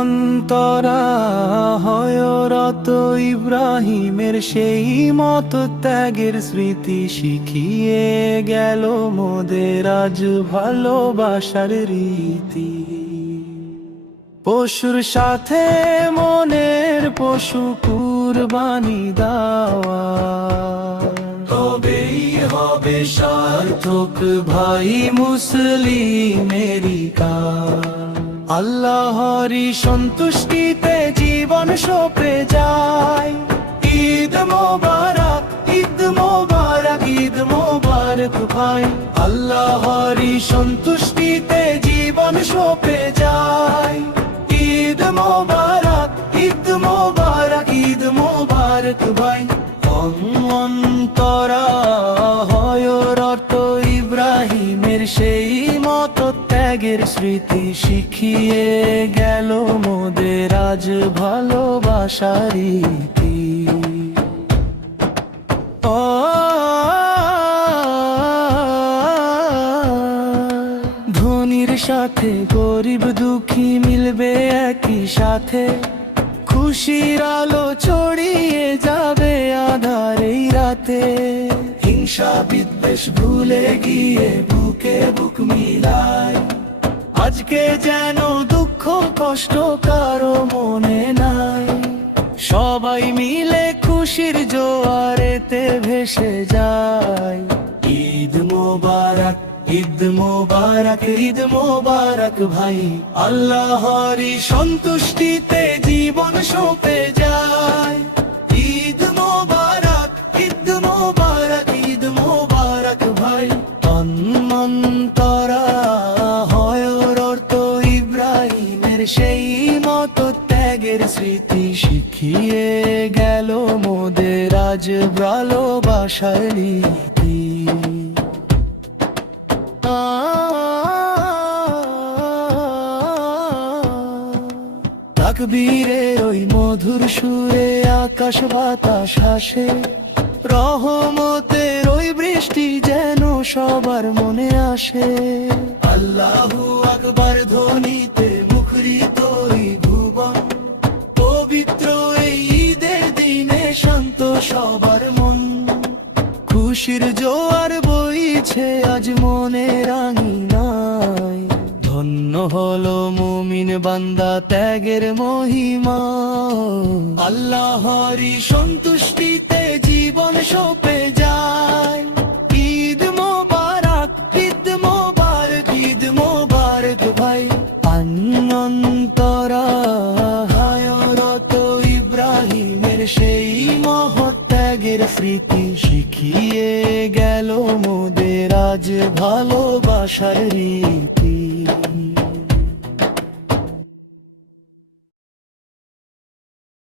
অন্তরা হয় রত ইব্রাহিমের সেই মত ত্যাগের স্মৃতি শিখিয়ে গেল মোদের আজ ভালোবাসার রীতি। পশুর সাথে মনের পশু কুরবানি দেওয়া তবেই হবে সার্থক ভাই মুসলিমেরই কাজ। আল্লাহরই সন্তুষ্টিতে জীবন সঁপে যায়। ঈদ মোবারক, ঈদ মোবারক, ঈদ মোবারক ভাই। আল্লাহরই সন্তুষ্টিতে জীবন সঁপে যায়। ঈদ মোবারক, ঈদ মোবারক, ঈদ মোবারক ভাই। অন্তরা হয় রত ইব্রাহিমের সেই মত ত্যাগের স্মৃতি শিখিয়ে গেল মোদের আজ ভালোবাসার রীতি। ধনীর সাথে গরিব দুঃখী মিলবে একই সাথে। খুশির আলো ছড়িয়ে যাবে আঁধার এই রাতে। হিংসা বিদ্বেষ ভুলে গিয়ে বুকে বুক মিলায়। আজকে যেন দুঃখ কষ্ট কারো মনে নাই। সবাই মিলে খুশির জোয়ারেতে ভেসে যায়। ঈদ মোবারক, ঈদ মোবারক, ঈদ মোবারক ভাই। আল্লাহরই সন্তুষ্টিতে জীবন সঁপে যায়। ঈদ মোবারক, ঈদ মোবারক, ঈদ মোবারক ভাই। অন্তরা হয় রত ইব্রাহিমের সেই মত ত্যাগের স্মৃতি শিখিয়ে গেল মোদের আজ ভালোবাসার রীতি। তাকবীরের ওই মধুর সুরে আকাশ বাতাস হাসে। রহমতের ওই বৃষ্টি যেন সবার মনে আসে। আল্লাহু আকবার ধ্বনিতে মুখরিত এই ভুবন। পবিত্র এই ঈদের দিনে শান্ত সবার মন। খুশির জোয়ার বইছে আজ মনের আঙিনায়। ধন্য হলো মুমিন বান্দা ত্যাগের মহিমা। আল্লাহরই সন্তুষ্টিতে জীবন সঁপে যায়। ঈদ মোবারক, ঈদ মোবারক, ঈদ মোবারক ভাই। অন্তরা হয় রত ইব্রাহিমের সেই মহৎ ত্যাগের স্মৃতি শিখিয়ে গেল মোদের আজ ভালোবাসার রীতি।